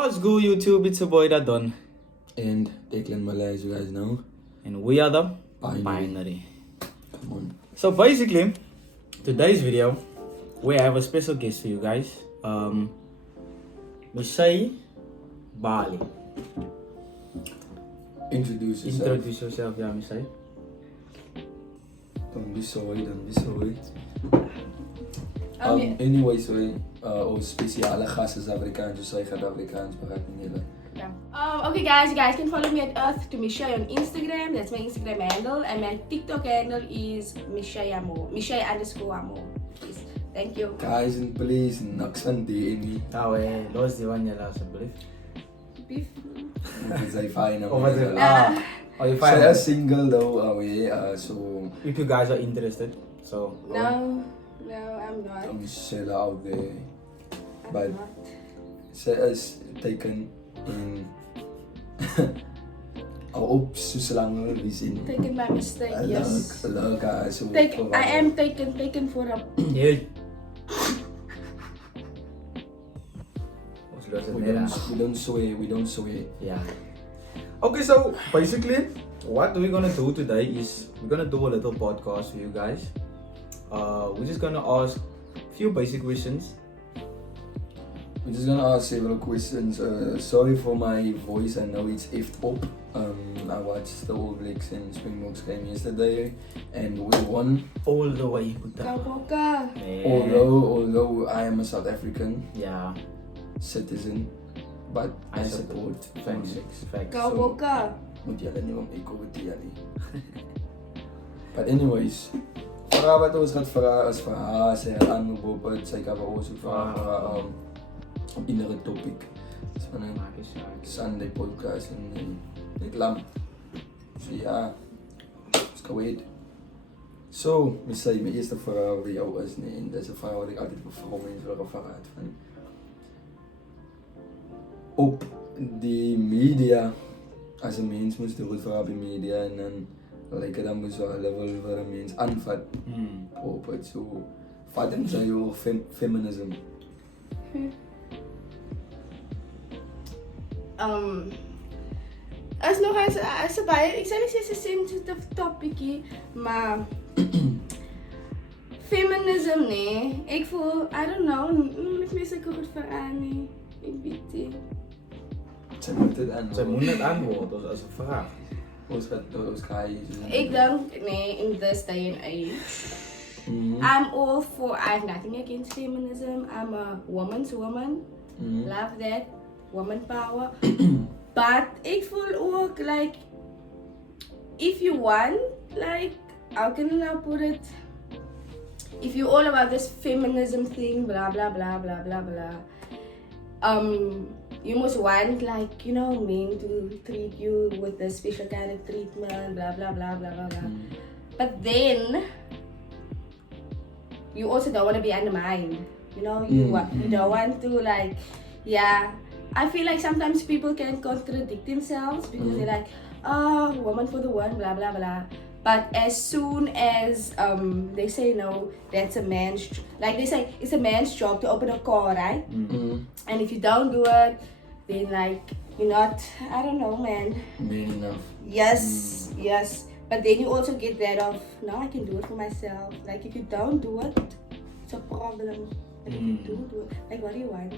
What's good, YouTube? It's your boy Dadon. And Declan Malay, as you guys know. And we are the Binary. Come on. So basically, today's video, we have a special guest for you guys. Mishay Bali. Introduce yourself. Introduce yourself, yeah, Mishay. Don't be sorry. Anyway, sorry. Ons speciale gast is Afrikaans, dus hij gaat Afrikaans begrijpen niet. Okay guys, you guys can follow me at Earth to Mishay on Instagram. That's my Instagram handle. And my TikTok handle is Mishayamo. Mishay_amo. Please. Thank you. Guys, and please, niks van die. Nou, los die van je alsjeblieft. Beef. Is hij fijn? Oh, wat is het? Oh, you Zij find is single though, so... if you guys are interested, so... No, I'm not. I'm still out there. I'm But not. zij is taken in... op zolang we zien. Taken by mistake, yes. Leuk, guys. I am taken for a... Hey. We don't sway. Yeah. Okay, so basically, what we're gonna do today is we're gonna do a little podcast for you guys. We're just gonna ask a few basic questions. We're just gonna ask several questions. Sorry for my voice, I know it's effed up. I watched the All Blacks and Springboks game yesterday and we won. All the way. Kaboka. Although I am a South African Yeah. citizen, but I support All Facts. Blacks. Facts. Kaboka. Moet jy nie om eko met jy nie. But anyways, vraag wat ons gaat vragen is vir haar, sy het aangebop het, sy kan vir ons ook vraag op enige topic. Dis van een Maak eens uit. Sunday podcast en net lam. So ja, let's go ahead. So, Misay, my eerste vraag vir jou is nie, en dis 'n vraag wat ek altyd vir mense wil gevra het van. Op die media, as 'n mens moes dit goed vra op die media en dan lyk dit dan moes so 'n level waar 'n mens aanvat op het so vat en sy oor feminism. As nog as 'n baie, ek sê nie dis 'n sensitive topickie, maar feminism nee, ek voel, I don't know, met mense ek goed vir nie. Ek weet nie. Sy moet dit aan. Sy moet net antwoord as 'n vraag. Ons gaan Ek dink nee, in this day and age, I'm all for, I have nothing against feminism. I'm a woman's woman. Love that. Woman power. But ek voel ook like, if you want, like, how can I put it? If you're all about this feminism thing, blah blah blah blah blah blah, you must want, like, you know, men to treat you with a special kind of treatment, blah blah blah blah blah blah. But then you also don't want to be undermined. You know, you don't want to, like, yeah. I feel like sometimes people can contradict themselves because they're like, oh, woman for the one, blah blah blah. But as soon as they say no, that's a man's, like they say, it's a man's job to open a car, right? And if you don't do it, then like you're not, I don't know, man. Man enough. Yes. But then you also get that of, no, I can do it for myself. Like if you don't do it, it's a problem. But if you do it, like what do you want?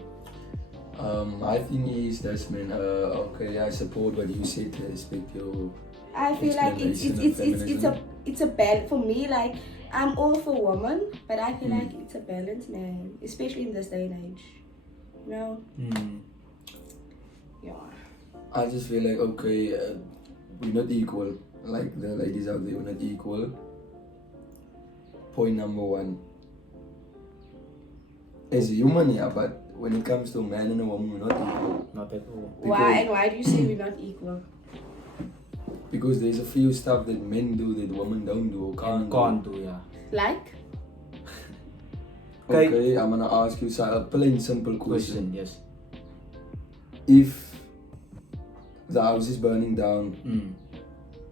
I think is that's man. Okay, I support what you said. I respect your. I feel like it's a balance for me. Like I'm all for women, but I feel like it's a balance, man. Especially in this day and age, you know. Yeah. I just feel like okay, we're not equal. Like the ladies out there, we're not equal. Point number one. As a human, yeah, but when it comes to a man and a woman, we're not equal. Not at all. Why do you say we're not equal? Because there's a few stuff that men do that women don't do or can't do, yeah. Like? Okay, I'm gonna ask you a plain simple question. Yes. If the house is burning down,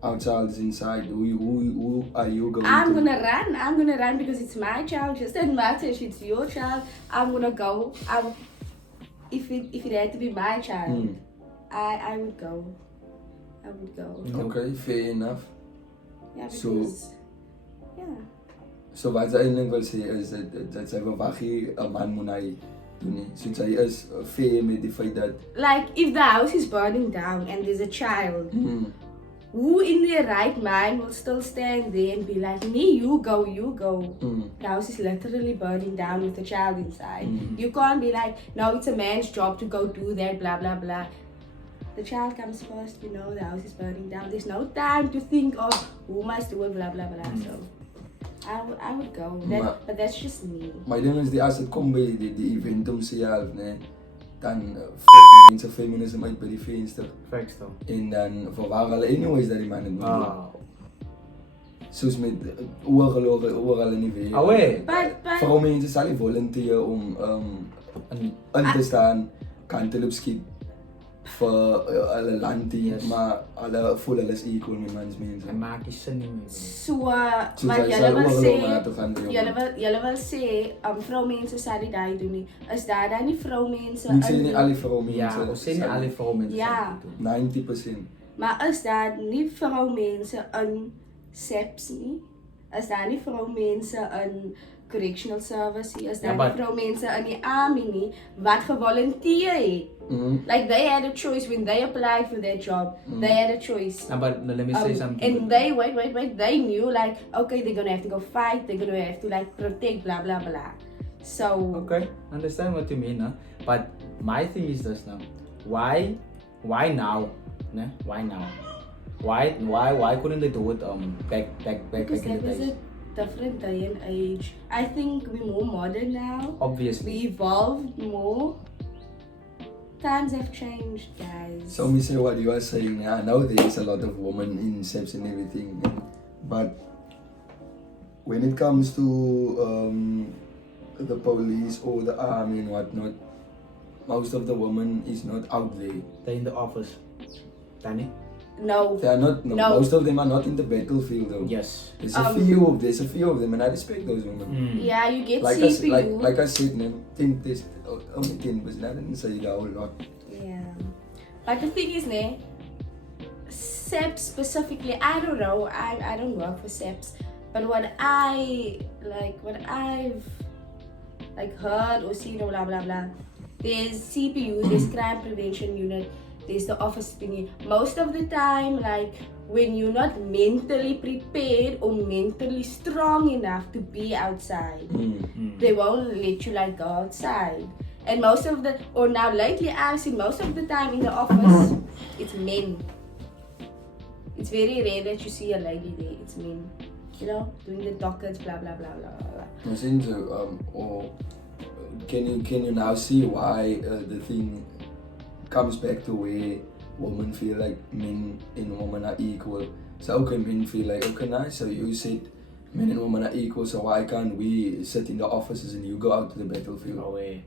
our child is inside, who are you going I'm to? gonna run because it's my child. Just doesn't matter if it's your child. I'm gonna go. if it had to be my child, I would go. I would go. Okay, fair enough. Yeah, So- because yeah. So wat sy eintlik wil sê is dat sy verwag nie 'n man moet hy doen nie. So sy is fair met die feit dat Like if the house is burning down and there's a child, who in their right mind will still stand there and be like, "Nee, you go, you go." The house is literally burning down with a child inside. You can't be like, "No, it's a man's job to go do that." Blah blah blah. The child comes first, you know. The house is burning down. There's no time to think of who must do it. Blah blah blah. So. I would go, but that's just me. my ding is die as dit kom by die event homself, né? Dan fik mense feminisme uit by die venster Facts though. en dan verwag hulle anyways dat die man dit moet doen. Ah. Soos met ooral in die wêreld. Away. But Vrouwen mense sal nie volunteer om in te staan, kant te loop skiet vir hulle land nie, maar hulle voel hulle is equal met mans mense. Hy maak nie sin nie meer. so, So wat sy julle sal wil ooral sê, na toe gaan by julle wil sê, vroumense sal nie daai doen nie. Is daar dan nie vroumense Ek sê nie al die vroumense. Ja, ons sê nie sal- alle vroumense Ja. sal dit doen. 90%. Maar is daar nie vroumense in SEPS nie? Is daar nie vroumense in correctional service nie? Is daar Ja, nie vroumense in die army nie wat gevolunteer het? Like they had a choice when they applied for that job. They had a choice. Nah, but let me say something. And they wait. They knew like, okay, they're gonna have to go fight. They're gonna have to like protect, blah blah blah. So Okay, understand what you mean, huh? But my thing is this now. Why now? Ne? Why now? Why couldn't they do it back because in that the was days? a different day and age. I think we're more modern now. Obviously. We evolved more. Times have changed, guys. So me say what you are saying, I know there is a lot of women in SEPS and everything, but when it comes to the police or the army and whatnot, most of the women is not out there. They're in the office. Danny? No. They are not. No, No. Most of them are not in the battlefield though. Yes. There's a few of them, and I respect those women. Yeah, you get Like CPU. like I said, man, 10 test, only 10%. I didn't say a whole lot. Yeah. But the thing is, SEPS specifically, I don't know. I don't work for SEPS, but what I've heard or seen or blah blah blah. There's CPU, there's crime prevention unit, there's the office thingy. Most of the time, like when you're not mentally prepared or mentally strong enough to be outside, they won't let you like go outside. And most of the, or now lately I've seen most of the time in the office, it's men. It's very rare that you see a lady there. It's men, you know, doing the dockets, blah blah blah blah blah. No, since, or can you now see why the thing comes back to where women feel like men and women are equal? So okay, men feel like, okay, nice. So you said men and women are equal. So why can't we sit in the offices and you go out to the battlefield? Away.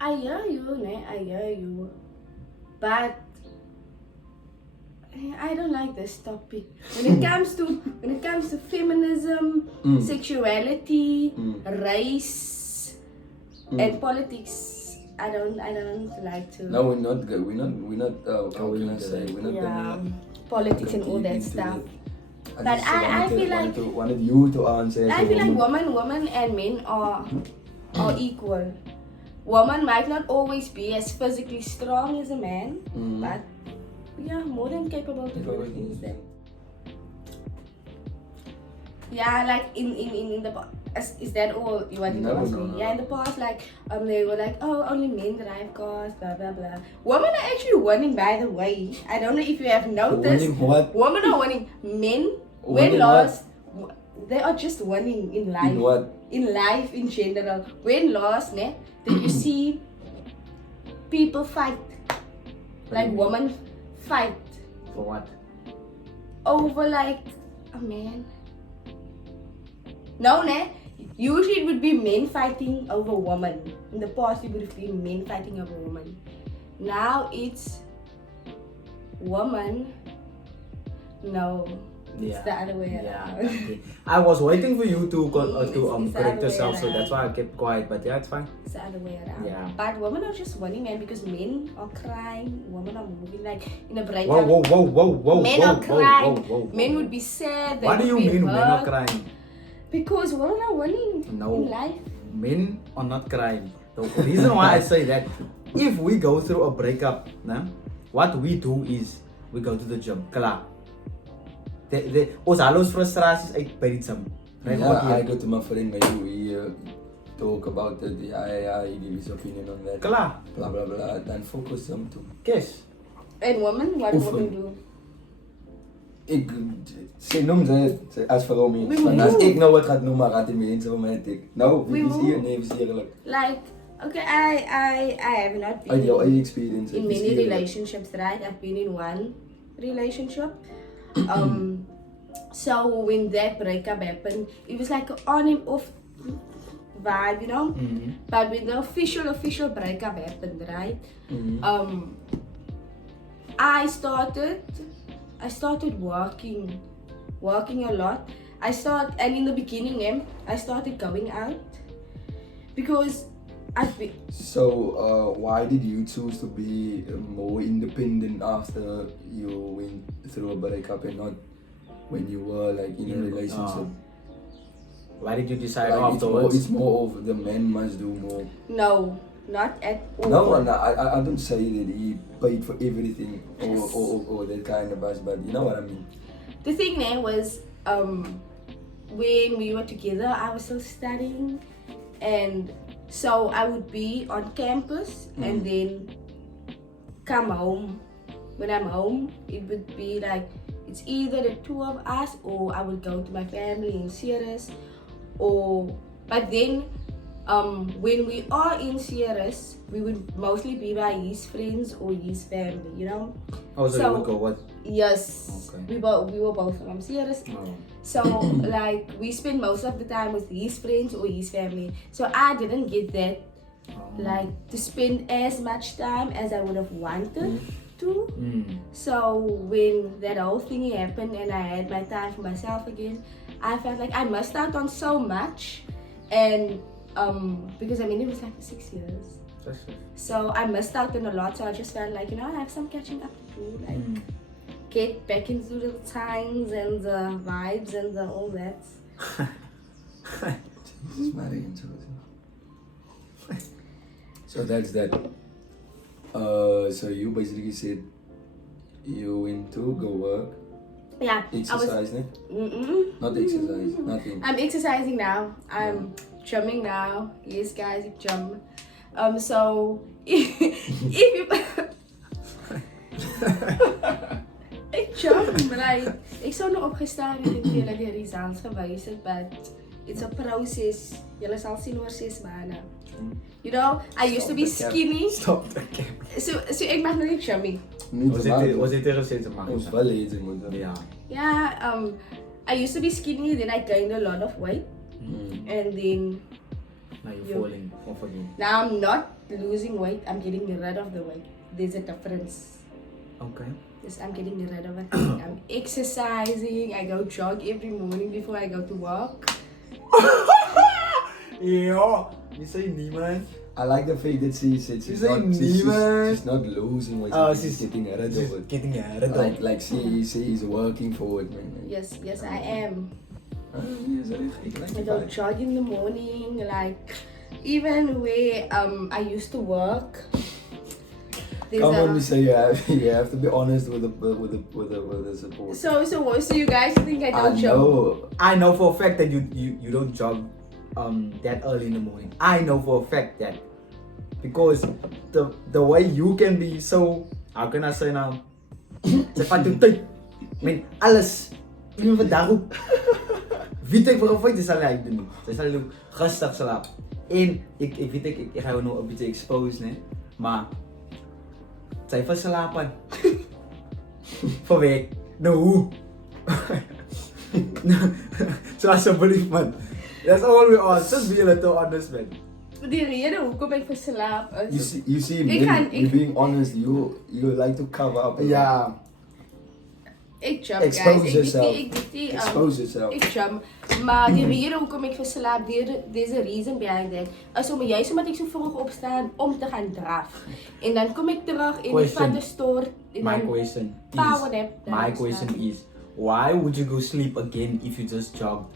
I hear you, I hear you, but I don't like this topic. When it comes to feminism, sexuality, race, and politics, I don't like to. No, we're not good. We're not. How can I say? We're not Yeah, gonna politics and all deep that into stuff. it. But just I feel like wanted you to answer. I feel like women and men are equal. Woman might not always be as physically strong as a man, but we are more than capable to do things that. Yeah, like in the past, is that all you wanted to ask me? No. Yeah, in the past, like they were like, oh, only men drive cars, blah blah blah. Women are actually winning, by the way. I don't know if you have noticed. Winning what? Women are winning. Men Winning win lost. They are just winning in life. In what? In life in general. Win lost, then you see people fight. Like women fight For what? over like a man. No, usually it would be men fighting over women. In the past it would have been men fighting over women. Now it's woman. No. It's the other way Yeah, around. okay. I was waiting for you to It's the correct other way yourself, so around. that's why I kept quiet. But yeah, it's fine. It's the other way around. Yeah. But women are just winning, man, because men are crying, women are moving like in a breakup. Whoa. Men are crying. Men would be sad. They What do would you be mean men are hurt. crying? Because women are winning No. in life. Men are not crying. The reason why I say that, if we go through a breakup, nah, what we do is we go to the gym. Klaar. Ons haal ons frustraties uit by die gym. Right? Yeah, I go to my friend Mayu, we talk about it, yeah, he give his opinion on that. Klaar. Blah blah blah, dan focus him too. Kes. And women, what do Oefen. women do? Sy noem dit as vir hom. We Want as move. ek nou wat gaan noem, maar gaan die mense vir my tik. Nou, We wie is hier? move. Nee, wie is eerlik? Like, okay, I have not Uit jou been eie experience. in wie is many eerlik? relationships, right? I've been in one relationship. So when that breakup happened, it was like an on and off vibe, you know. But when the official breakup happened, right? I started working a lot. And in the beginning, I started going out because I've been. So, why did you choose to be more independent after you went through a breakup and not when you were like in a relationship? Why did you decide Like afterwards? it's more of the man must do more. No, not at all. No, I don't say that he paid for everything or that kind of buzz, but you know what I mean. The thing there was, when we were together, I was still studying, and so I would be on campus and then come home. When I'm home, it would be like it's either the two of us, or I would go to my family in Ceres, but then when we are in Ceres, we would mostly be by his friends or his family, you know. Oh, so you would go what? Yes, Okay. we were both from Ceres. Oh. So like we spend most of the time with his friends or his family. So I didn't get that like to spend as much time as I would have wanted to. So when that whole thing happened and I had my time for myself again, I felt like I missed out on so much. And because I mean it was like 6 years. So I missed out on a lot, so I just felt like, you know, I have some catching up to do, like get back into the times and the vibes and the all that. Jesus, Mary. So that's that. So you basically said you went to go work, Yeah, exercise, ne? Not exercise, nothing. I'm exercising now. I'm jumping now. Yes, guys, ik jump. So if you ik jump, like ik zou nog opgestaan en ik wil dat die results gewys het, but it's a process. Julle sal sien oor 6 maande. You know, I used to be skinny. Stop the cap. So ek mag nou nie jumping. Was it tegen steeds een Ons wel lezen moeten. Ja. Yeah, I used to be skinny, then I gained a lot of weight, and then Now you're falling off again. now I'm not losing weight, I'm getting rid of the weight. There's a difference. Okay. Yes, I'm getting rid of it. I'm exercising, I go jog every morning before I go to work. Ja, je zei niemand. I like the fact that she said She's not losing weight. Oh, she's getting rid of it. Getting rid of it. Like she is working for it, man. Yes, I am. Yes, I go jog in the morning, like even where I used to work. There's Come on, a- we say you have to be honest with the support. So you guys think I don't jog? know. I know for a fact that you don't jog that early in the morning. I know for a fact that because the way you can be so, how can I say now? Sy vat jou tyd met alles. Iemand wat daarop weet ek vir 'n feit dis al hy doen. Sy sal ook rustig slaap. En ek weet ek gaan jou nou 'n bietjie expose, né? Maar sy verslaap. Vir week. Nou hoe? So asseblief man. That's all we are. Just be a little honest, man. Die rede hoekom ek verslaap is You see, Ik men, ga- you being honest, you like to cover up. Ja. Ik jump, Expose guys. yourself. Ik Expose yourself. Ik jump. Maar die reden hoekom ik verslaap, deze reason behind that, is juist omdat ik zo vroeg opstaan om te gaan draf. En dan kom ik terug in die van de store. My question power is, nap. my question is, why would you go sleep again if you just jogged?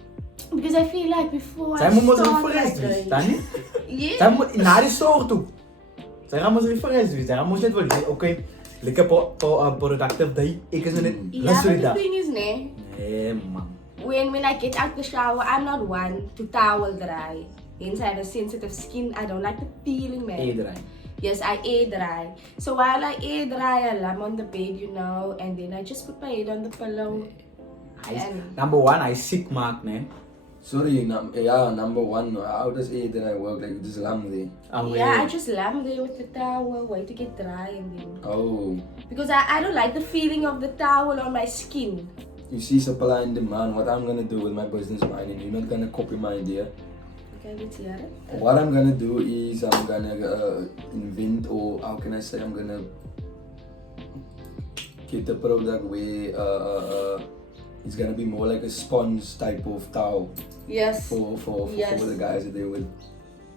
Because I feel like before Zij I moet ons start refresh my dus, day. dan niet? Yeah. Zij moet naar die store toe. Zij gaan ons refresh dus, zij gaan ons net wel, oké, lekker productive day, ik is er net, Yeah, luister but the dat. thing is, nee. Nee man. When I get out the shower, I'm not one to towel dry. Hence, I have a sensitive skin. I don't like the feeling, man. Air dry. Yes, I air dry. So while I air dry, I'm on the bed, you know, and then I just put my head on the pillow. Number one, hij sick maakt, nee. Sorry, number one. How does it that I work? Like, just lam there. Yeah, I just lamb there with the towel, wait to get dry, and then. Oh. Because I don't like the feeling of the towel on my skin. You see supply and demand. What I'm gonna do with my business mind, and you're not gonna copy my idea. Okay, let's hear it. What I'm gonna do is I'm gonna invent, or how can I say, I'm gonna get a product where it's gonna be more like a sponge type of towel Yes. for the guys that they would.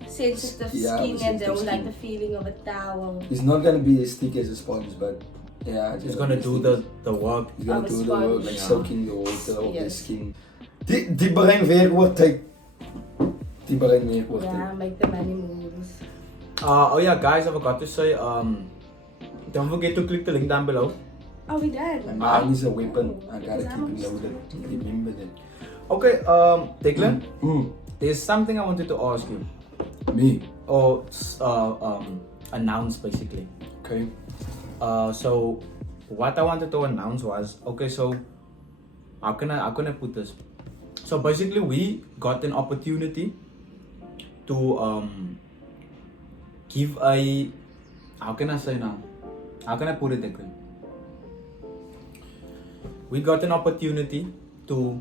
Sensitive Yeah, skin and sensitive don't like skin. the feeling of a towel. It's not gonna be as thick as a sponge, but yeah, It's gonna do the work. It's gonna Of a do the work, sponge. like Yeah. soaking the water of the Yes. skin. Die brein werkwoord tijd. Die brein werkwoord Yeah, tijd. make the money moves. Oh yeah, guys, I forgot to say, don't forget to click the link down below. Oh, we done. My mind is a weapon. I gotta Because I'm keep it loaded. Remember that. Okay, Declan, Mm. there's something I wanted to ask you, Me. or announce basically. Okay. So what I wanted to announce was, okay, so how can I put this? So basically, we got an opportunity to give a, how can I say now? How can I put it, Declan? We got an opportunity to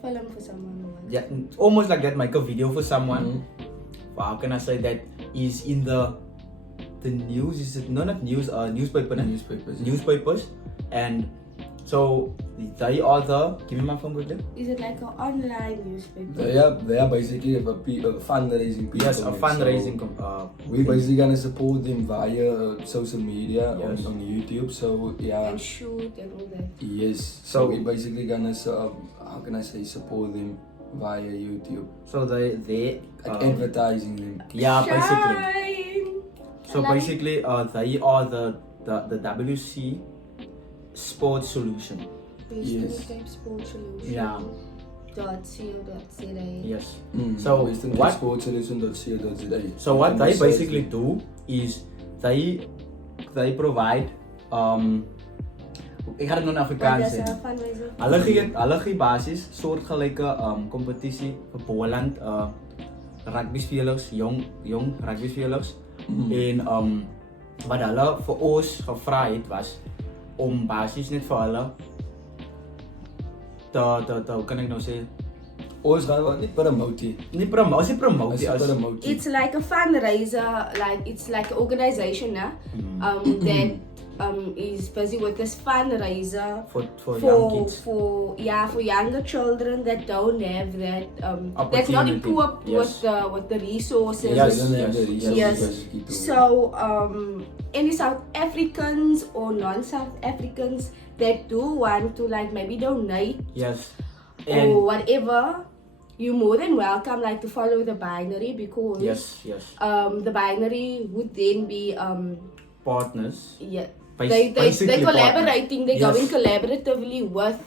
Film for someone. yeah, almost like that, make a video for someone. Mm-hmm. How can I say that is in the news? Is it not news? Newspaper. No? Newspapers. Newspapers, and so they are the. Give me my phone quickly. Is it like an online newspaper? They are basically a fundraising people. Yes, a fundraising. We basically gonna support them via social media Yes. on YouTube. So yeah. And shoot and all that. Yes. So- So we basically gonna how can I say, support them via YouTube, So they like advertising them. yeah, basically. Shine. So I like basically, they are the WC Sports Solution. Yes. Western Sports Solution. Yeah. .co.za. Yes. Mm. So Western what- Sports Solution.co.za. So what they basically do is they provide ik ga het nog in Wat Afrikaans is zeggen. een fundraiser? Hulle gee basis soortgelyke kompetisie vir Boland rugby spelers, jong rugby spelers. En wat hulle vir ons gevra het was om basis net vir hulle te hoe kan ek nou sê, Ons gaan wat nie promote. nie promosie As as promote. It's like a fundraiser, like it's like an organization that is busy with this fundraiser for young kids. for younger children that don't have that that's not Opportunity. equipped Yes. with the resources. Yes, They don't have the yes, resources yes. basically to- So any South Africans or non-South Africans that do want to like maybe donate Yes. or And whatever, you're more than welcome like to follow the binary because yes. the binary would then be Partners. yeah Bas- they basically collaborating, they're Yes. going collaboratively with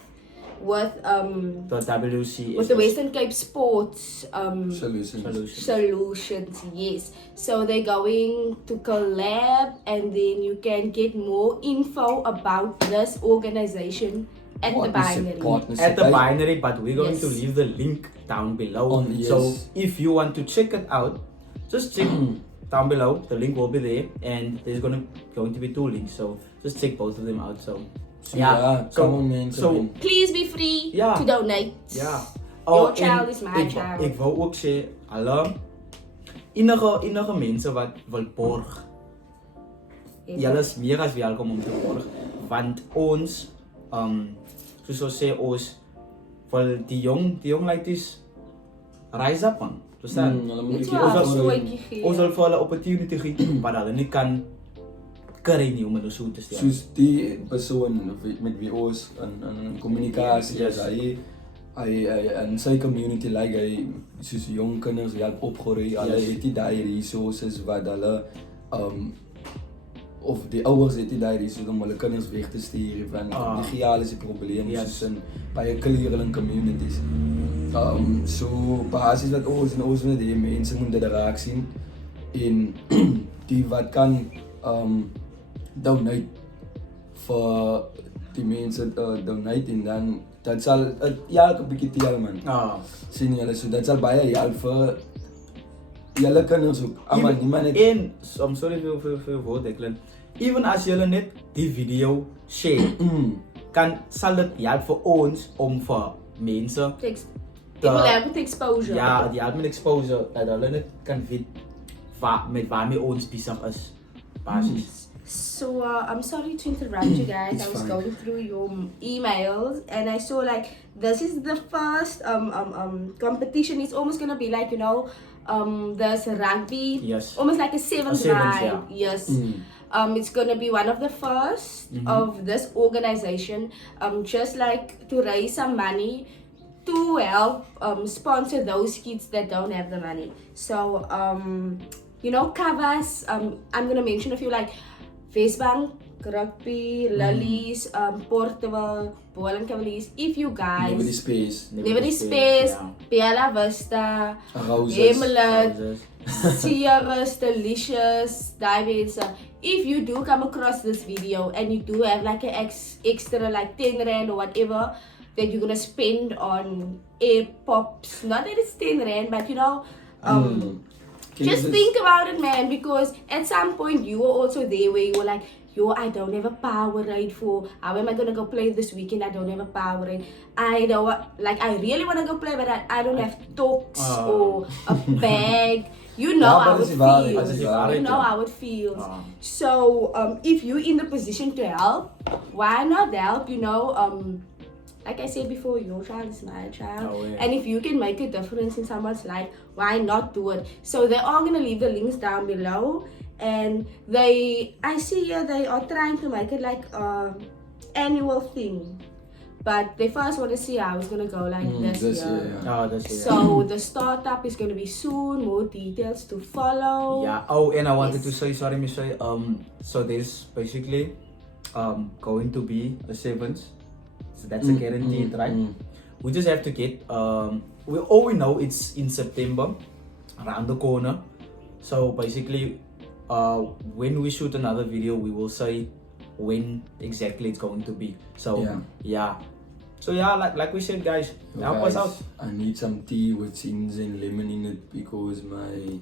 The WC with the Western Cape Sports Solutions. Solutions, yes. So they're going to collab and then you can get more info about this organization at the binary. At the binary, but we're going to Yes. leave the link down below. On- yes. So if you want to check it out, just check down below. The link will be there, and there's going to be 2 links. So just check both of them out. So Yeah, So come on, man. so Please be free Yeah. to donate. ja. Your child en is my ek, child. Ek wou ook sê, enige mense wat wil borg julle is meer as welkom om te borg, want ons, soos ons sê, ons wil die jong laities rise up man. Verstaan? Hulle moet Dit bietjie was opgroei. so eentjie gee. Ons wil vir hulle opportunity gee, maar hulle nie kan kry nie om hulle so te stel. Soos die persoon met wie ons in kommunikasie Yes. is, hy in sy community like hy soos jong kinders help opgroei, hulle Yes. het nie daai resources wat hulle of die ouers het nie daai resources om hulle kinders weg te stuur want die gehaal is die probleem Yes. soos in baie kleurling communities. So basies wat ons met die mense moet dit raak sien en die wat kan donate vir die mense donate en dan dat sal elke bietjie tel man. Sien julle so dit sal baie help vir julle kinders ook. Almal niemand het En I'm sorry vir woord Declan. Even as julle net die video share, sal dit help vir ons om vir mense It will help with exposure. ja, die help met exposure dat hulle net kan weet met waarmee ons besig is. Basis. So I'm sorry to interrupt you guys. It's I was fine. going through your emails and I saw like this is the first competition. It's almost gonna be like there's rugby. Yes. Almost like a sevens sevens, ride. yeah. Yes. It's gonna be one of the first of this organization. Just like to raise some money to help sponsor those kids that don't have the money. So covers. I'm gonna mention a few like Facebank, Rugby, Lullies, Portable, Bowling Cavaliers. If you guys Never the space. Liberty Space, Bella Vista, Roses. Hamlet, Sierra's Delicious, Diabetes. If you do come across this video and you do have like an extra like 10 rand or whatever that you're gonna spend on air pops, not that it's 10 rand, but just think about it, man, because at some point you were also there where you were like, yo, I don't have a Powerade for, how am I gonna go play this weekend? I don't have a Powerade. I really wanna go play, but I don't have talks or a bag. You know how it feels. You know how it feels. So if you're in the position to help, why not help? Like I said before, your child is my child. And if you can make a difference in someone's life, why not do it? So they are going to leave the links down below. And I see here they are trying to make it like an annual thing. But they first want to see how it's going to go like this year. This year. So the startup is going to be soon, more details to follow. Yeah. Oh, and I wanted to say, sorry, Michelle. So there's basically going to be a sevens. So that's a guaranteed, right? We just have to get. We know it's in September, around the corner. So basically, when we shoot another video, we will say when exactly it's going to be. So yeah. So yeah, like we said, guys, help us out. I need some tea with sins and lemon in it because my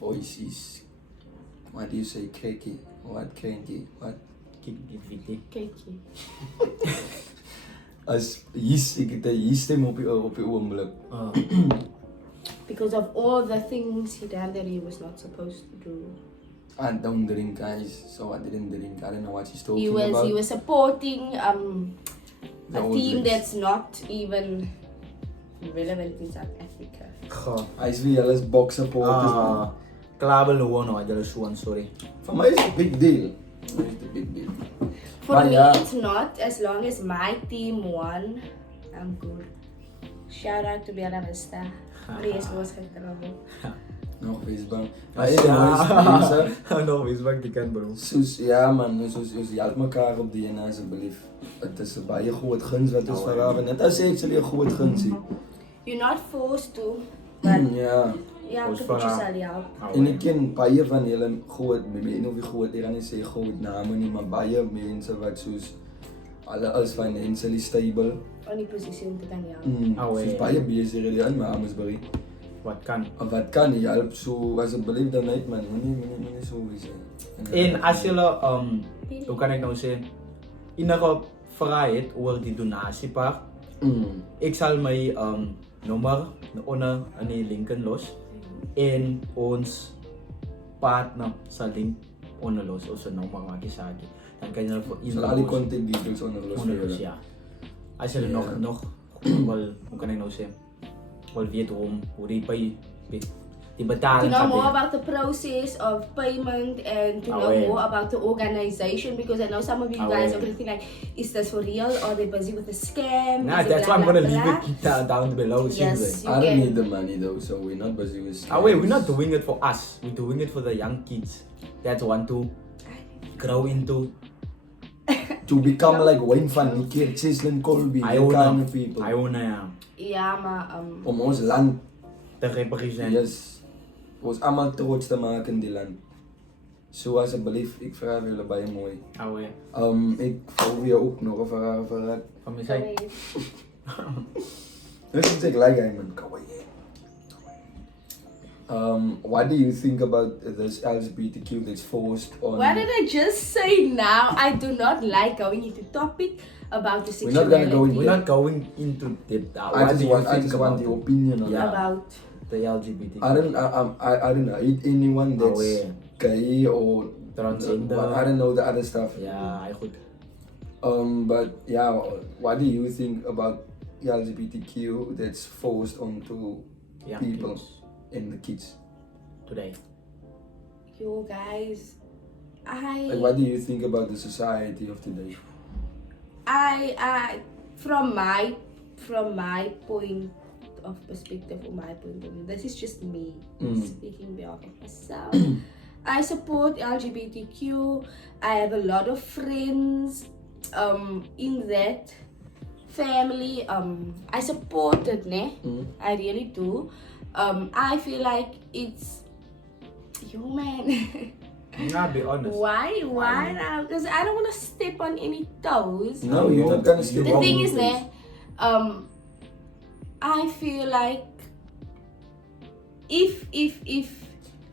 voice is, what do you say, cakey? What cranky? What? Cakey. As ek het 'n yeastem op die oomblik. Because of all the things he done that he was not supposed to do. I don't drink, guys, so I didn't drink. I don't know what he's talking He about. was supporting a The team All that's not even relevant in South Africa. Hy is wie alles box supporters. man. Klabel no, I just want sorry. Vir my is 'n big deal. For me, it's a big deal. For Maar me, ja. it's not. As long as my team won, I'm good. Shout out to Bella Vista. Rest was gekrabel. Nog Facebook. Maar anyways, No, wees wat die kan bro. soos ja man, soos help mekaar op die ene asseblief. Dit is 'n baie groot guns wat ons verhaal. Net as ek actually 'n groot gunsie. You're not forced to, but Ja. yeah, Ons to put verhaal. yourself out. En ek ken baie van julle groot, maybe of wie groot, ek gaan nie sê groot name nie, maar baie mense wat soos hulle is financially stable. On die posisie om te kan help. Soos baie besig in Amersbury. Wat kan? Of wat kan nie help, so asseblief dan net man, moenie so wees. En as julle hoe kan ek nou sê, enige vrae het oor die donasiepart, ek sal my nommer onder in die link los en ons partner sal link onderloos of zo nou maar kisaki. Dan kan je er voor So, al die content details onderloos onderloos, spelen. ja. Als je er nog wel, hoe kan ik nou zeggen, wel weet hoe die To betaling know gaat more werken. about the process of payment and to know Aware. more about the organization, because I know some of you guys Aware. are going to think like, is this for real or they busy with a scam? Nah, Is it that's blah, why I'm gonna blah, leave blah? it down below. Yes. I don't need the money though, so we're not busy with Ah, wait, we're not doing it for us. We're doing it for the young kids that want to grow into. to become like Wayne Van Niekerk, Caitlin Colby, that kind of people. ja. Ja, maar Om ons land, Te representen. yes, ons allemaal trots te maken in die land. So alsjeblieft, ik vraag jullie bij je mooi. Ah, wait. Ik vroeg je ook nog een vraag. Van mij zijn. Dus ik zeg like man, kawaii. What do you think about this LGBTQ that's forced on? what did I just say now? I do not like going into topic about the We're not gonna go sexuality. into We're not going into depth. I What just do you want think about your opinion on Yeah. that. About the LGBT? I don't know. Anyone that's Aware. gay or Transgender. I don't know the other stuff. Ja, hij goed. But yeah, what do you think about LGBTQ that's forced onto Young people kids and the kids? today. you guys, Like, what do you think about the society of today? I from my point of perspective or my point of view, this is just me speaking on behalf of myself. I support LGBTQ. I have a lot of friends in that family. I support it, ne? I really do. I feel like it's human. Nah, be honest. Why now? Because I don't want to step on any toes. No, you're not gonna step The on thing the is, toes. ne, I feel like if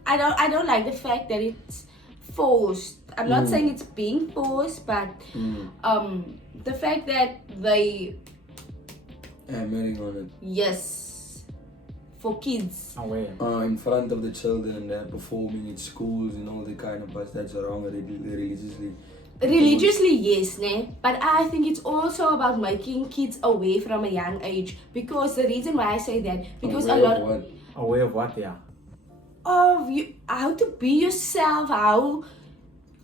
I don't like the fact that it's forced. I'm not saying it's being forced, but the fact that they Hammering on it. yes for kids. Aware. In front of the children, they're performing at schools and all that kind of stuff. That's wrong religiously. Religiously, yes, ne? But I think it's also about making kids away from a young age. Because the reason why I say that, because Aware a lot of what? Aware of what, yeah. of you, how to be yourself, how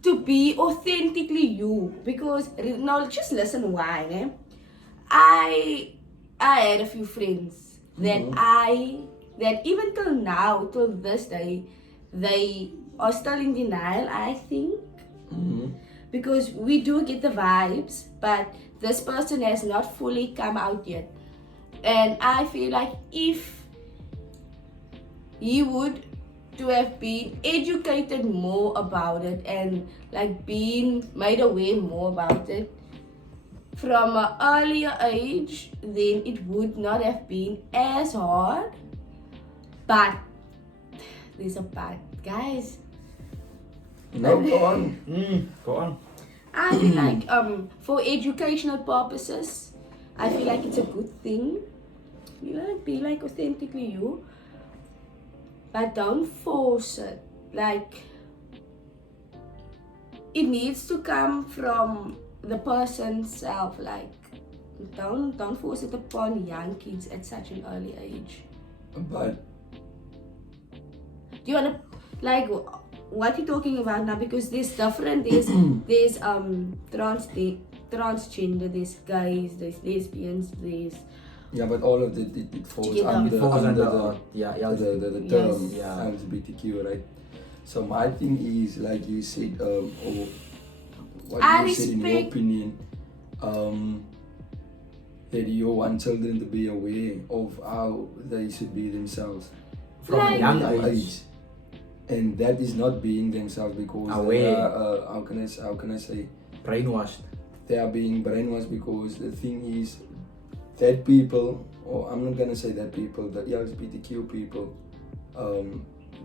to be authentically you. Because now, just listen why, ne? I had a few friends that that even till now, till this day, they are still in denial, I think. Because we do get the vibes, but this person has not fully come out yet. And I feel like if he would to have been educated more about it and like being made aware more about it from an earlier age, then it would not have been as hard. But there's a but, guys. No, go on. Go on. I feel like for educational purposes, I feel like it's a good thing. You wanna be like authentically you, but don't force it. Like it needs to come from the person's self. Like don't force it upon young kids at such an early age. But Do you wanna like what you talking about now? Because there's different. There's transgender. There's gays. There's lesbians. There's yeah, but all of it falls Together. under, It falls under under, the, yeah, the Yes. term Yeah. LGBTQ, right? So my thing is, like you said, or what I you said in your respect- opinion, that you want children to be aware of how they should be themselves From a Like- young young age. and that is not being themselves because Aware. they are, how can I say, Brainwashed. they are being brainwashed because the thing is that people, or I'm not gonna say that people, the LGBTQ people,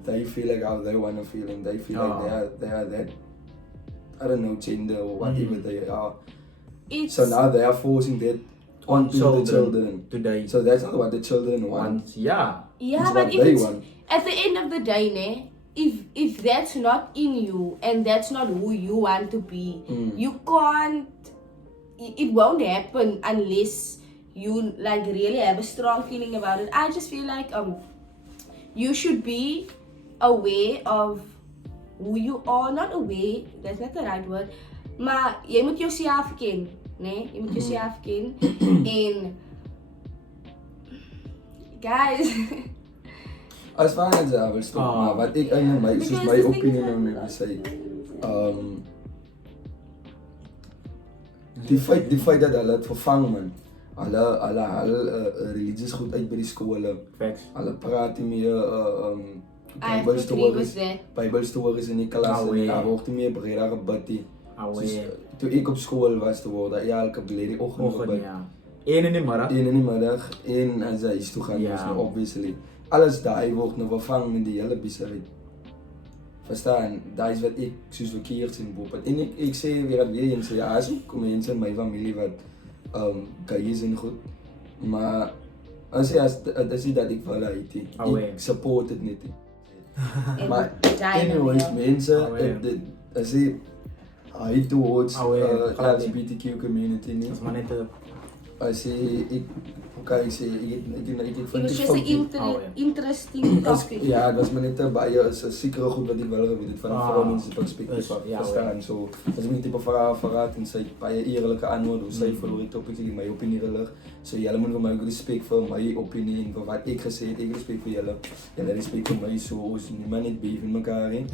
they feel like how they wanna feel and they feel like they are that, I don't know, gender or whatever they are. it's So now they are forcing that onto the children. Today. So that's not what the children want. Once, yeah. yeah, It's but what if they it's want. at the end of the day, ne, if that's not in you and that's not who you want to be, you can't. It won't happen unless you like really have a strong feeling about it. I just feel like you should be aware of who you are. Not aware, that's not the right word. Maar jy moet jouself ken, né? Jy moet jouself ken en guys. As far as I will stop, maar wat ek in my soos my opinie nou net sê, die feit dat hulle het vervang man, hulle religies goed uit by die skole. Facts. Hulle praat nie meer I agree with that. Bybelstories in die klas en daar word nie meer breda gebid nie. Toe ek op skool was te word, elke die oggend gebid. Ja. 1 in die middag. 1 in die middag en as hy is toe gaan, nou obviously. Alles daai word nou vervang met die hele besigheid. Verstaan? Daai is wat ek soos verkeerd sien Bob. En ek sê weer eens, ja, as kom mense in my familie wat gays en goed. Maar as jy dat ek wil uit nie. Ek support dit net nie. Maar anyways, mense, as jy hate towards LGBTQ community nie. As maar net as ek kan sê ek vind it was just an interesting topic. Ja, dit was maar net baie is 'n sekere goed wat ek wil geweet het van 'n vrouens perspektief verstaan. So as ek net tipe verraad en sy baie eerlike antwoord hoe sy verloor die topic in my opinie gelig. So julle moet vir my respek vir my opinie en vir wat ek gesê het. Ek respek vir julle. Julle respek vir my so ons niemand net beef in mekaar nie.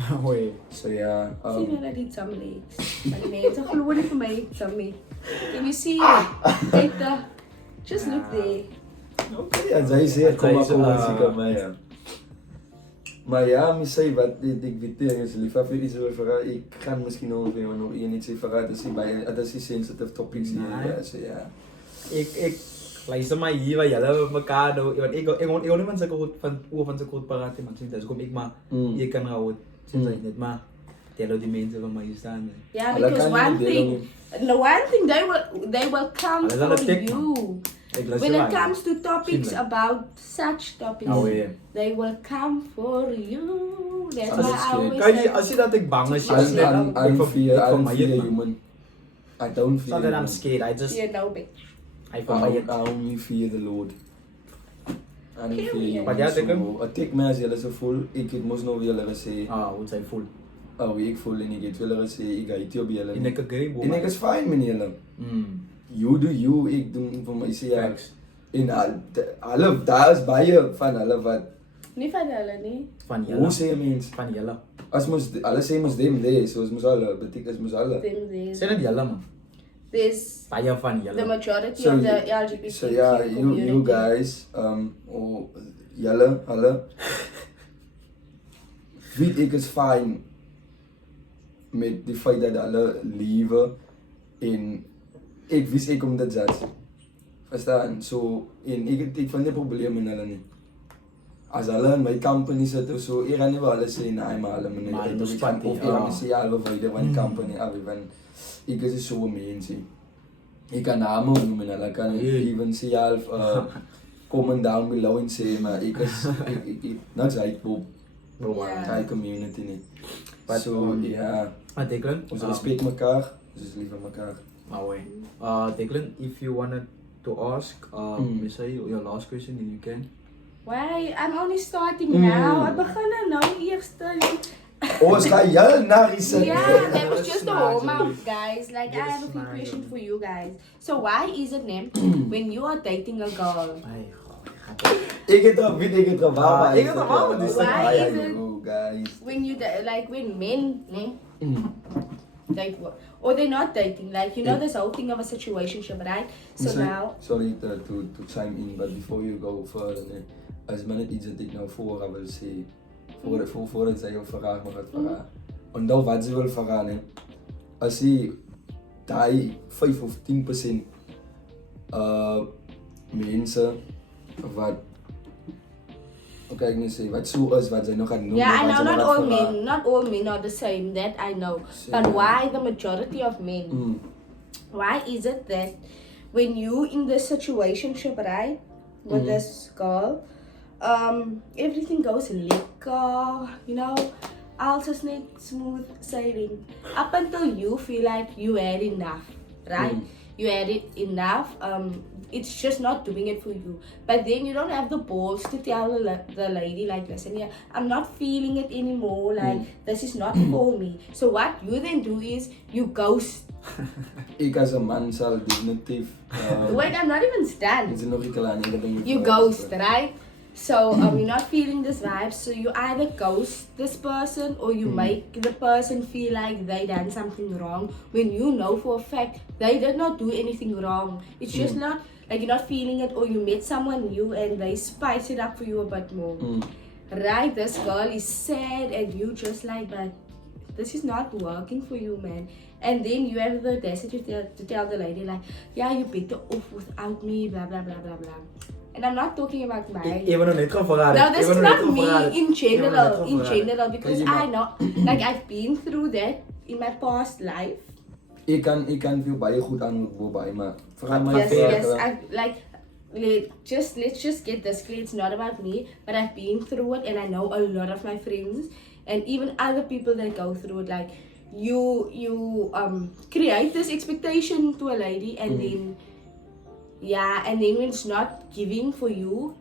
So ja, sien hulle dit some legs. Maar die mense glo nie vir my some. Can you see it? Just look there. Okay, as hy sê, kom seker my ja. Maar ja, my sê wat ek weet is lief vir iets oor vir ek gaan miskien nog een sê vir dat is baie dat is sensitive topics hier. So ja. Ek luister maar hier waar julle mekaar nou, want ek wil nie van sulke goed van sulke goed praat nie, man. Dis kom ek maar jy kan hou sien jy net maar tel die mense van my staan. Yeah, because one thing they will come for you. When it comes to topics about such topics, they will come for you. That's why I always say. As jy dat ek bang is, I'm human. I don't fear. Not that I'm scared. I just I only fear the Lord. I don't fear you. Maar ja, ek my as julle so voel, ek het mos nou weer hulle gesê. Hoe sy voel. Ek voel en ek het hulle gesê ek hate jou by julle. En ek agree bo. En ek is fine met julle. You do you, ek doen vir my sê ja. En hulle daar is baie van hulle wat nie van hulle nie. Van julle. Hoe sê mens? Van julle. As mos hulle sê mos them there, so mos hulle beteken mos hulle. Sê net julle man. There's baie van julle. The majority of the LGBT so yeah, community. You guys julle hulle weet ek is fine met die feit dat hulle lewe en ek wist ek om dit judge. Verstaan? So, en ek vind die probleem in hulle nie. As hulle in my company sit of so, ek gaan nie waar hulle sê, nee, maar hulle moet nie uit of ek gaan sê, hulle verder van die company af, want ek is so een mens. Ek kan name noem en hulle kan even sê, comment down below en sê, maar ek is, not right, Bob. Thai community nie. So, ja. Declan? Ons respect mekaar, ons is lief van mekaar. Declan, if you wanted to ask, say your last question, then you can. Why? I'm only starting now. I begin nou eerst. Ons gaan jou na research. Yeah, that was just a warm-up, guys. Like, I have a few questions for you guys. So, why is it, Nem, when you are dating a girl? Ik het er waar. Why is it, guys, when you like when men, date or they're not dating, like you know this whole thing of a situationship, right? So now. Sorry to chime in, but before you go further, as men iets dat ik nou voor wil zeggen, voordat zij jou vraag mag vragen. Onthou wat ze wil vragen, als je die 5 of 10% mensen wat okay, ek moet sê wat so is wat sy nog gaan noem. Yeah, I know not all men are the same, that I know. But why the majority of men? Why is it that when you in this situationship, right, with this girl, everything goes lekker, you know, alles is net smooth sailing. Up until you feel like you had enough, right? You had it enough. It's just not doing it for you. But then you don't have the balls to tell the lady, like, listen, yeah, I'm not feeling it anymore. Like, this is not for me. So what you then do is you ghost. Ik als een man zal definitief... Wait, I'm not even done. Is er nog een aan één You ghost, right? So you're not feeling this vibe, so you either ghost this person or you make the person feel like they done something wrong when you know for a fact they did not do anything wrong. It's just not like you're not feeling it, or you met someone new and they spice it up for you a bit more. Right? This girl is sad and you just like, but this is not working for you, man. And then you have the audacity to tell the lady like, yeah, you better off without me, blah blah blah blah blah. And I'm not talking about my... Even nog niet gevraagd. No, this is not me in general, because I know, like I've been through that in my past life. Ik kan veel bij je goed aan voorbij, maar vraag mij Yes, I've like, let's just get this clear. It's not about me, but I've been through it, and I know a lot of my friends and even other people that go through it. Like, you create this expectation to a lady, and then. Yeah, and then when it's not giving for you,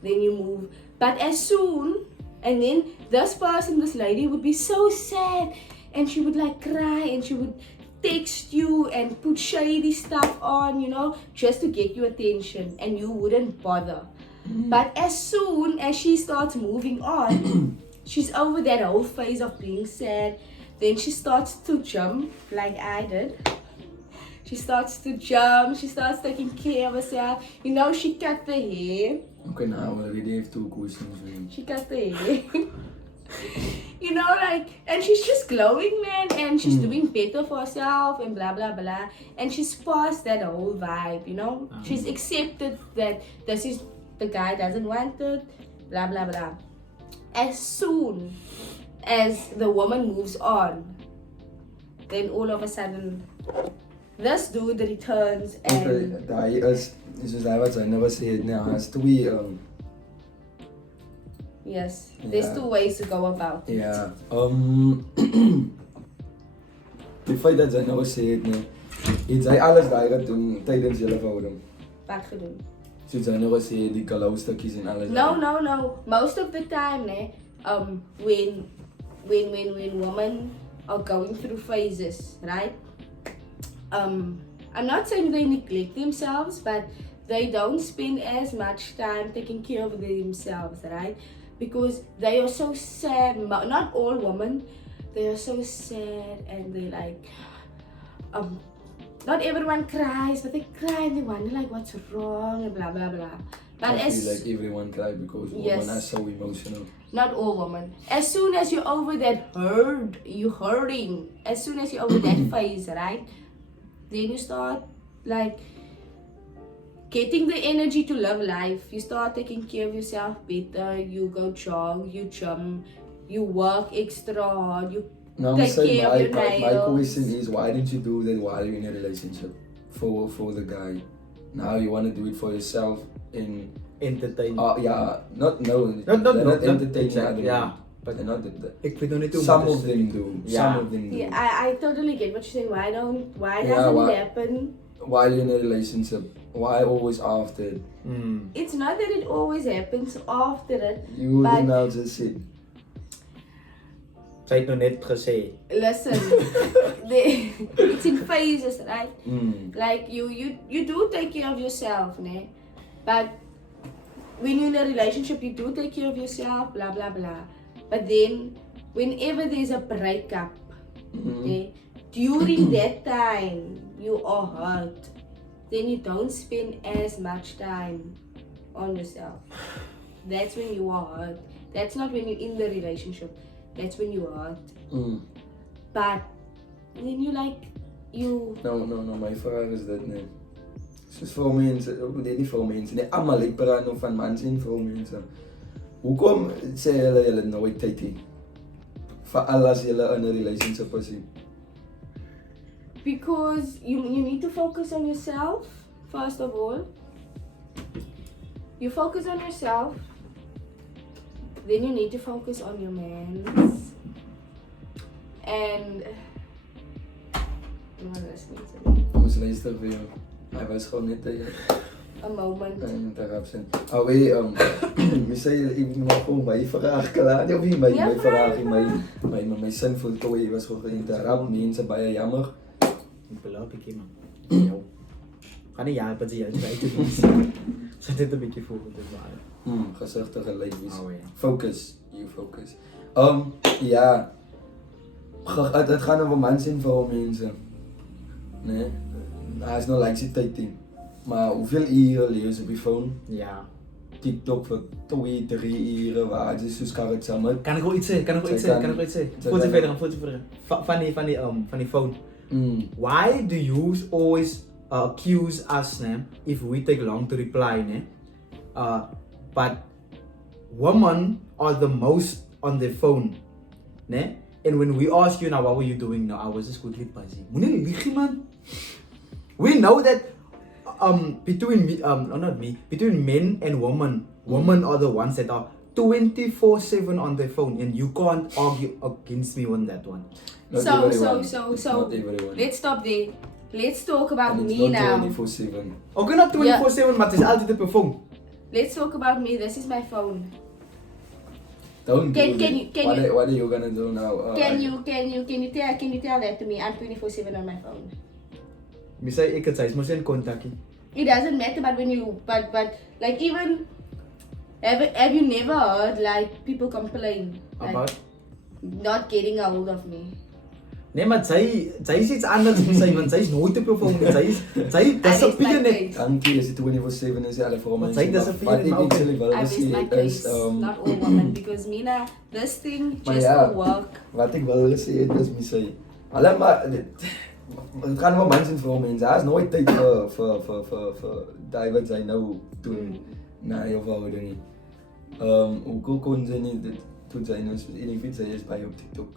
then you move. But as soon, and then this lady would be so sad, and she would like cry, and she would text you and put shady stuff on, you know, just to get your attention, and you wouldn't bother. But as soon as she starts moving on, she's over that whole phase of being sad, then she starts to jump like I did. She starts to jump, she starts taking care of herself. You know, she cut the hair. Okay, now we already have 2 questions for you. She cut the hair. You know, like, and she's just glowing, man, and she's doing better for herself and blah blah blah. And she's past that whole vibe, you know? She's accepted that this is the guy doesn't want it, blah blah blah. As soon as the woman moves on, then all of a sudden this dude returns and... Okay, daar is soos hy wat sy nou gesê het, nee, daar's 2 Yes, there's 2 ways to go about it. ja, die feit dat sy nou gesê het, nee, het sy alles daai gedoen tydens julle verhouding. Wat gedoen? Soos sy nou gesê het, die kalou stukkies en alles. No. Most of the time, when women are going through phases, right? I'm not saying they neglect themselves, but they don't spend as much time taking care of themselves, right? Because they are so sad. Not all women, they are so sad, and they like, not everyone cries, but they cry and they wonder like what's wrong and blah blah blah. But I feel like everyone cry because women are so emotional. Not all women. As soon as you're over that hurting. As soon as you're over that phase, right? Then you start like getting the energy to live life. You start taking care of yourself better. You go jog, you jump, you work extra hard, you take care of your nails. My question is, why didn't you do that while you're in a relationship for the guy? Now you want to do it for yourself and entertain. Yeah, not entertain. Exactly. Yeah. But they're not some of them do. Yeah. Some of them do. Yeah, I totally get what you're saying. Why doesn't it happen? While you're in a relationship, why always after it? It's not that it always happens after it. You would now just sit. Sy het nou net gesê. Listen, it's in phases, right? Like you do take care of yourself, ne? But when you're in a relationship, you do take care of yourself, blah blah blah. But then, whenever there's a breakup, okay, during that time you are hurt, then you don't spend as much time on yourself. That's when you are hurt. That's not when you're in the relationship. That's when you are hurt. But then No, my vraag is dit nie. Soos vroumense, net nie vroumense nie, almal, ek praat nou van mans en vroumense. Hoekom sê julle nooit tyd nie? Veral as julle in 'n relationship is. Because you need to focus on yourself, first of all. You focus on yourself, then you need to focus on your man. And no one listening to me. Moest luisteren voor jou. Hij was gewoon net A moment. interruption. We zei ik nog gewoon mijn vraag klaar. Ja, wie mijn vraag, mijn zinvol tooi was gewoon geïnterrupt. Mensen bij jammer. Ik beloof ik man. Yo. Kan ik ja, pas je uit. Zet dit een beetje voor te maken. Gezichtige ladies. Oh ja. Focus. You focus. Ja. Het gaat over mensen en vrouwen mensen. Nee. Hij is nog like zijn tijd in. Maar hoeveel uren lees op je phone? Ja. TikTok voor 2, 3 uren waar het is dus kan het samen. Kan ik wel iets zeggen? Voort je verder. Van die phone. Why do you always accuse us if we take long to reply? But women are the most on their phone. And when we ask you now, what were you doing? No, I was just quickly busy. Mune liegi man. We know that between me, not me, between men and women are the ones that are 24/7 on their phone, and you can't argue against me on that one. Not So, everyone. let's stop there. Let's talk about And it's me not now. 24/7. Okay, not 24/7, maar het is altijd op je phone. Let's talk about me. This is my phone. Don't Can do it. you- What are you gonna do now? Can you tell that to me? I'm 24/7 on my phone. Misai ik het zei, maar zijn contact. It doesn't matter, but when you but like even have you never heard like people complain like, About? not getting a hold of me? Nee, maar zij is iets anders, Misai, want zij is nooit op je phone. Zij disappear net. Dankie, is het 24/7 is alle voor mensen. Wat zei dat ze Wat ik vieren, actually wel I rest my zie case, is not all women, because Mina, this thing Maar just ja. will work. wat ik wel zeggen is Misai. Alleen maar het gaat over mensen en vrouwen mensen. Hij is nooit tijd voor die wat zij nou doen na heel veel dingen. Hoe kon ze niet toen zij nou in zij is bij op TikTok.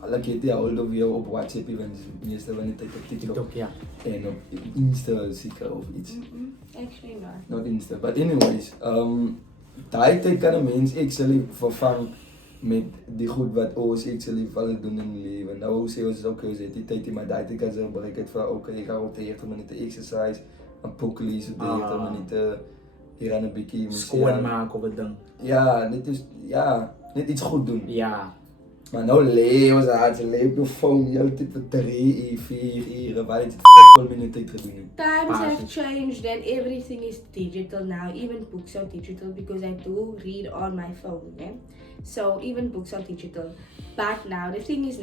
Alle keer die hold of jou op WhatsApp even meestal van de tijd op TikTok. TikTok, ja. En op Insta zeker of iets. Actually not. Not Insta, but anyways, die tijd kan een mens actually vervangen met die goed wat ons actually vallen doen in het leven. Nou, ze is ook gezegd, die tijd die maar die tijd kan ze bereiken van oké, ik ga op 30 minuten exercise, een boek lezen op 30 minuten, hier aan een bikini. Schoonmaken of het ding. Ja, net iets goed doen. Ja. Maar nou leeuw ze leeuw op je phone, je hebt voor 3 uur, 4 uur, waar je het wel minuten te doen. Times have changed and everything is digital now. Even books are digital because I do read on my phone. So even books are digital. But now the thing is,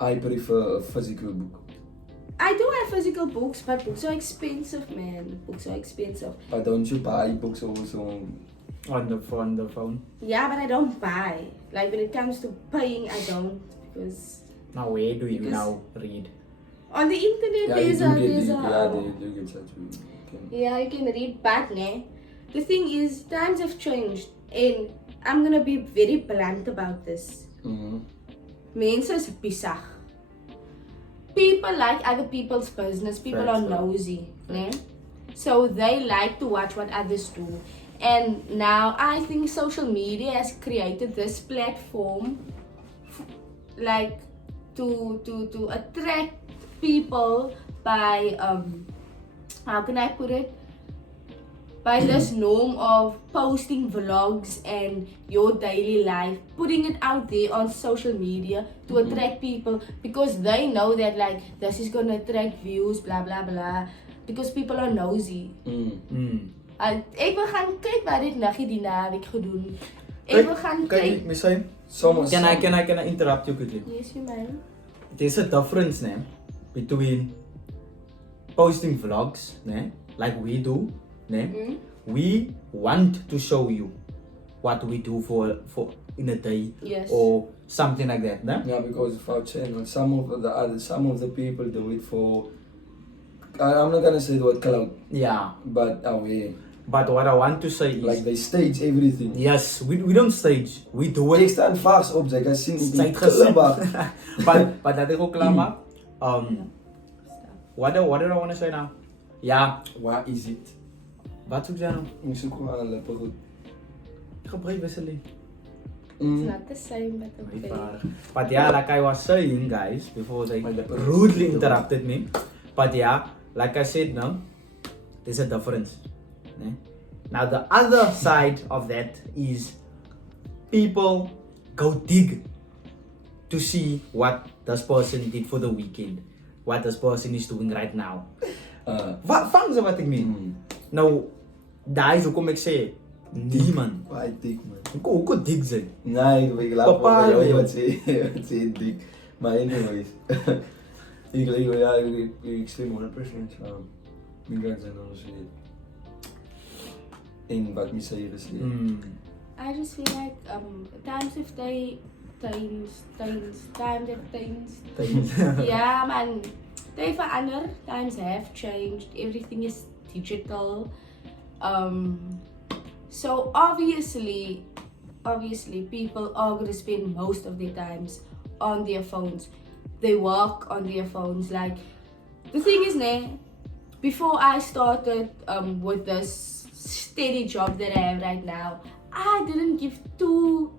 I prefer a physical book. I do have physical books, but books are expensive, man. Books are expensive. But don't you buy books also? On the phone. Yeah, but I don't buy. Like when it comes to paying, I don't because Now where do you Because- now read? on the internet Yeah, you there's do a get there's the, a yeah, they do get such a yeah, you can read, but the thing is times have changed, and I'm gonna be very blunt about this. Mense is besig. People like other people's business. People Facts, are though. nosy, so they like to watch what others do. And now I think social media has created this platform, like to attract people by how can I put it? By this norm of posting vlogs and your daily life, putting it out there on social media to attract people because they know that like this is gonna attract views, blah blah blah. Because people are nosy. Ek wil gaan kyk wat dit naggie die naweek gedoen. Ek wil gaan kyk. Misai, can I interrupt you quickly? Yes, you may. There's a difference, between posting vlogs, like we do, we want to show you what we do for in a day, Yes. or something like that, Yeah, because of our channel, some of the people do it for. I'm not gonna say the word clout, Yeah. but yeah, But what I want to say is, like they stage everything. yes, we don't stage, we do Ik it. sta vast op, zeg, ik zie Sy het niet gesê. klubba. but dat ek ook klaar maak. What did I want to say now? Ja, Waar is het? wat soek jy nou? Ik zoek gewoon een lippen goed. Gebruik wisseling. It's not the same, but okay. But yeah, like I was saying, guys, before they My leopard. rudely interrupted me. But yeah, like I said, no, there's a difference. Eh? Now the other side of that is people go dig to see what this person did for the weekend, what this person is doing right now. Wat vang ze wat ek meen? Nou, daai is hoekom ek sê, nee man. Why dik man? Hoe dig sy? Nee, ik laat Papa, op joh. wat ze dik. Maar anyways. Ik stem 100% aan. Ik ga zijn anders weer. En wat me zei is I just feel like times if they times yeah man, they verander, times have changed, everything is digital. So obviously people are gonna spend most of their times on their phones. They work on their phones. Like the thing is, before I started with this steady job that I have right now, I didn't give two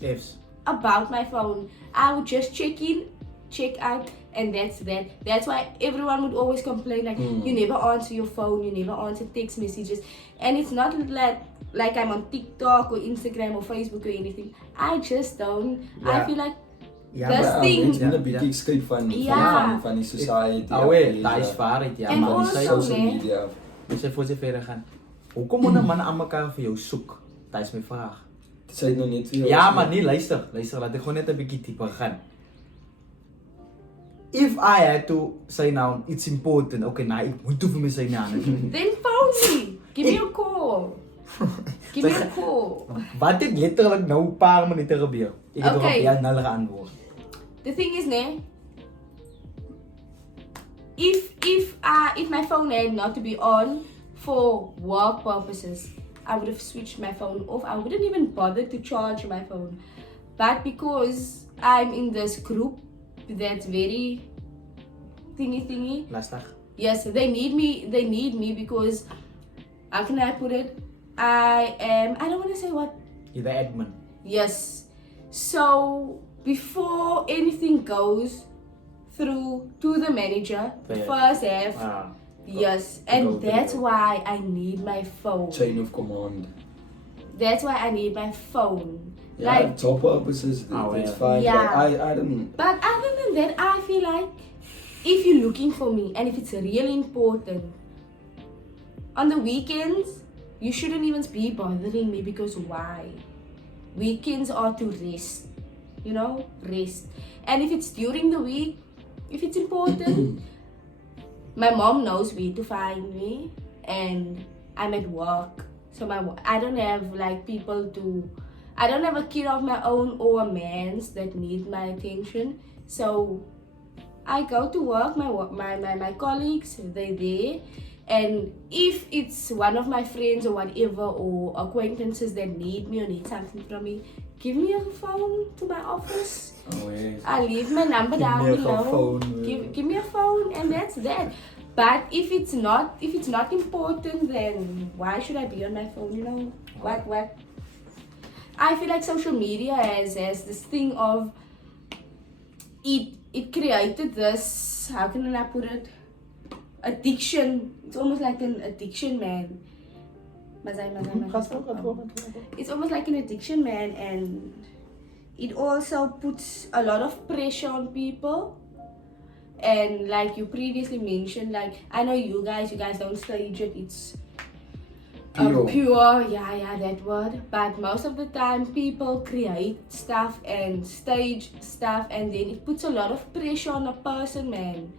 F's. about my phone. I would just check in, check out, and that's that. That's why everyone would always complain like you never answer your phone, you never answer text messages. And it's not like I'm on TikTok or Instagram or Facebook or anything. I just don't. I feel like this thing. Het is een beetje escape van die society. Daar is waarheid, ja. En Maar die also, sê, social media. dis voor sy verder gaan. Hoekom moet 'n man aan mekaar vir jou soek? Dit is my vraag. Sy het nog net vir jou. Ja, maar nee, luister, laat ek gewoon net 'n bietjie dieper gaan. If I had to say now it's important, okay, nou ek moet toe vir my sy naam. Then phone me. Give me a call. Give me a call. Wat het letterlik nou 'n paar minute gebeur? Ek het Okay. op ja nul geantwoord. The thing is, if my phone had not to be on for work purposes, I would have switched my phone off. I wouldn't even bother to charge my phone. But because I'm in this group that's very thingy, Lastig. yes, they need me because how can I put it? I don't want to say what. You're the admin. Yes. So before anything goes through to the manager, Yeah. first have yes, go and to that's the- why I need my phone. Chain of command. That's why I need my phone. Yeah, Like, top purposes, it's fine. Yeah. But I don't. but other than that, I feel like if you're looking for me and if it's really important, on the weekends you shouldn't even be bothering me because why? Weekends are to rest, rest. And if it's during the week, if it's important, my mom knows where to find me, and I'm at work, so I don't have like people to. I don't have a kid of my own or a man's that need my attention. So I go to work. My colleagues, they're there, and if it's one of my friends or whatever or acquaintances that need me or need something from me, give me a phone to my office. Oh, yes. I leave my number Give down me a below. phone. Give me a phone, and that's that. But if it's not important, then why should I be on my phone? What? I feel like social media has this thing of it created this, how can I put it, addiction. It's almost like an addiction, man. It's almost like an addiction, man, and it also puts a lot of pressure on people. And like you previously mentioned, like I know you guys don't stage it, it's pure, yeah, that word. But most of the time people create stuff and stage stuff, and then it puts a lot of pressure on a person, man.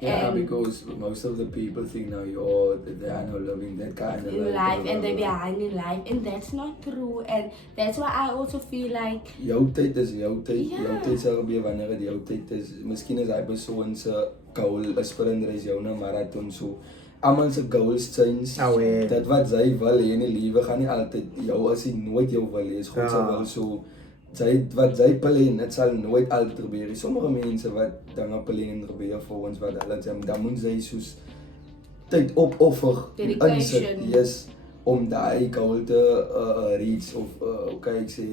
Yeah, And because most of the people think now they are not living that kind of in life. life, and they're behind in life, and that's not true. And that's why I also feel like Jouw tijd is jouw tijd. Ja. Jouw tijd zal gebeuren wanneer het jouw tijd is. Misschien is hij persoon zijn goal, een sprinter is jouw marathon zo. Allemaal zijn goals change. Dat wat zij wil in het leven gaan niet altijd jou als hij nooit jou wil is. God zal wel zo. Wat zij plan, het zal nooit altijd gebeuren. Sommige mensen wat dan plan gebeuren voor ons wat alles zijn, dan moeten zij soos tijd opoffer, Dedication. inzet, yes, om daai goal te reach of hoe kan ek sê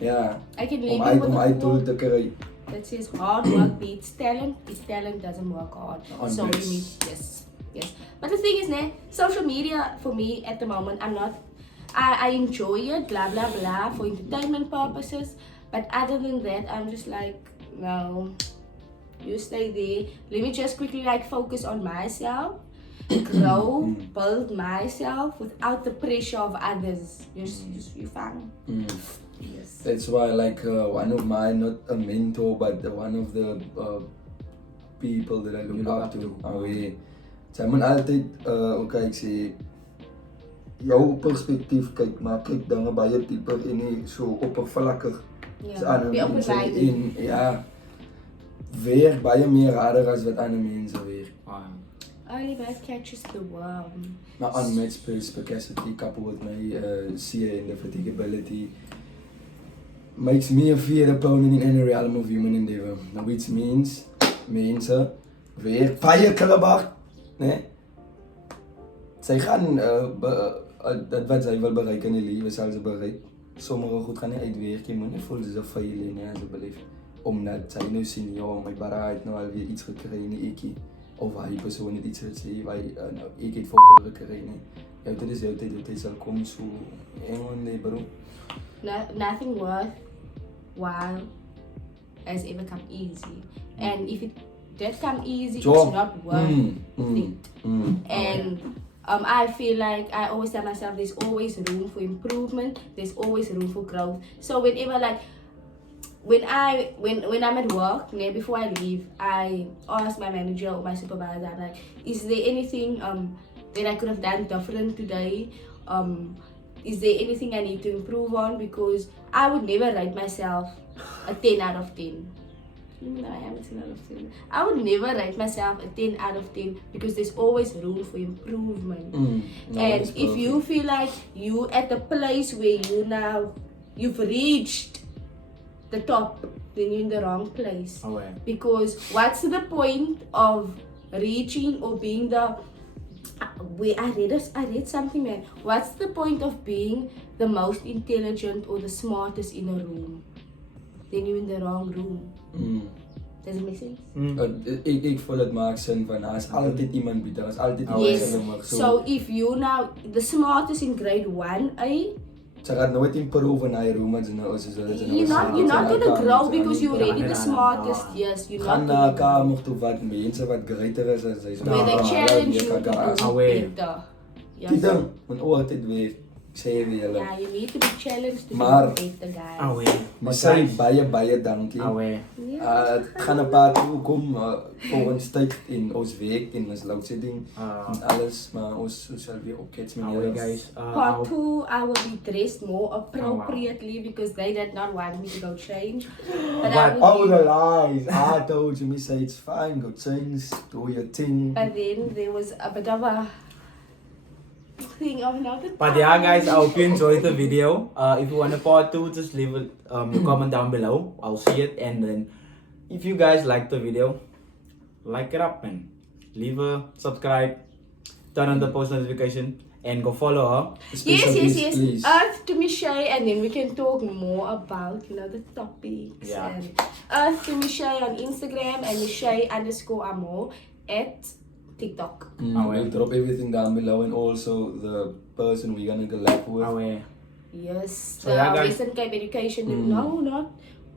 ja, I can leave om you with uit a doel quote te kry. that says hard work beats talent if talent doesn't work hard. So we Unless- need, yes. But the thing is, social media for me at the moment, I enjoy it, blah blah blah, for entertainment purposes. But other than that, I'm just like, no, you stay there. Let me just quickly like focus on myself, grow, build myself without the pressure of others. You fine. Yes. That's why like one of my, not a mentor, but one of the people that I You look look up up to. to. Sy moet altyd, hoe kan ek sê, jou perspektief kyk, maar kyk dinge baie dieper en nie so oppervlakkig. Yeah. As ander Be mense open-minded. en ja, werk baie meer harder as wat ander mense werk. Early bird catches the worm. My unmatched perspicacity coupled with my CA indefatigability makes me a fair opponent in any realm of human endeavor. Which means, mense werk baie kilobag, né? Sy gaan dat wat sy wil bereik in die lewe sal sy bereik. Sommige goed gaan nie uitwerk, jy moet nie voel dis 'n failure nie asseblief. Omdat sy nou sien, ja, my bara het nou alweer iets gekry nie ekie. Of hy persoon het iets gesê, nou, ek het fokker gekry nie. Jou tyd sal kom so, en nee bro. Nothing worthwhile has ever come easy. And if it did come easy, Job. it's not worth it. And I feel like I always tell myself there's always room for improvement, there's always room for growth. So whenever like when I'm at work, before I leave, I ask my manager or my supervisor, like, is there anything that I could have done different today? Is there anything I need to improve on? Because I would never rate myself a 10 out of 10. Even though I am a 10 out of 10. I would never rate myself a 10 out of 10 because there's always room for improvement. And if you feel like you at the place where you've reached the top, then you're in the wrong place. Because what's the point of reaching or being the I read something, man. What's the point of being the most intelligent or the smartest in a room? Then you're in the wrong room. Does it make sense? Ek voel dit maak sin van as altyd iemand beter, as altyd iemand Yes. sal maak. So if you now the smartest in grade 1A, Sy gaan nooit improve in hy room as nou as hulle you're not gonna grow because you're already the smartest. Yes, you're gaan not na gonna kamer grow. toe wat mense wat greater is as hy. Where they challenge you to do Away. better. Die Yes. ding, want altyd weer sê weer hulle. Yeah, you need to be challenged to Maar- be better, guys. Maar sy baie dankie. Yeah. Het gaan 'n paar toe kom vir ons tyd en ons werk en ons loadsetting en alles, maar ons sal weer opkets met Guys. Part 2, I will be dressed more appropriately because they did not want me to go change. But I will Oh, be- the lies. I told you, me say it's fine, go change, do your thing. But then there was a bit of a thing of another. But yeah, guys, I hope you enjoyed the video. If you want a part 2, just leave a comment down below. I'll see it. And then if you guys like the video, like it up, man. Leave a subscribe, turn on the post notification, and go follow her. Yes. Please. Earth to Michelle, and then we can talk more about the topics. Yeah. And Earth to Michelle on Instagram and Michelle_Amo at TikTok. We'll drop everything down below and also the person we're gonna collab with. Yes, So the yeah, guys. Western Cape Education. No, not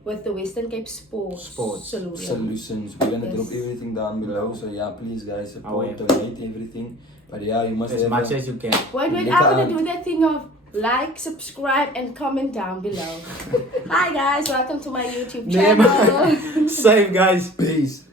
with the Western Cape Sports Solution. Solutions. We're gonna Yes. drop everything down below. So yeah, please guys support, Away. donate everything. But yeah, you must As have much a- as you can. Wait, Later I want on. to do that thing of like, subscribe, and comment down below. Hi guys, welcome to my YouTube channel. Save, guys. Peace.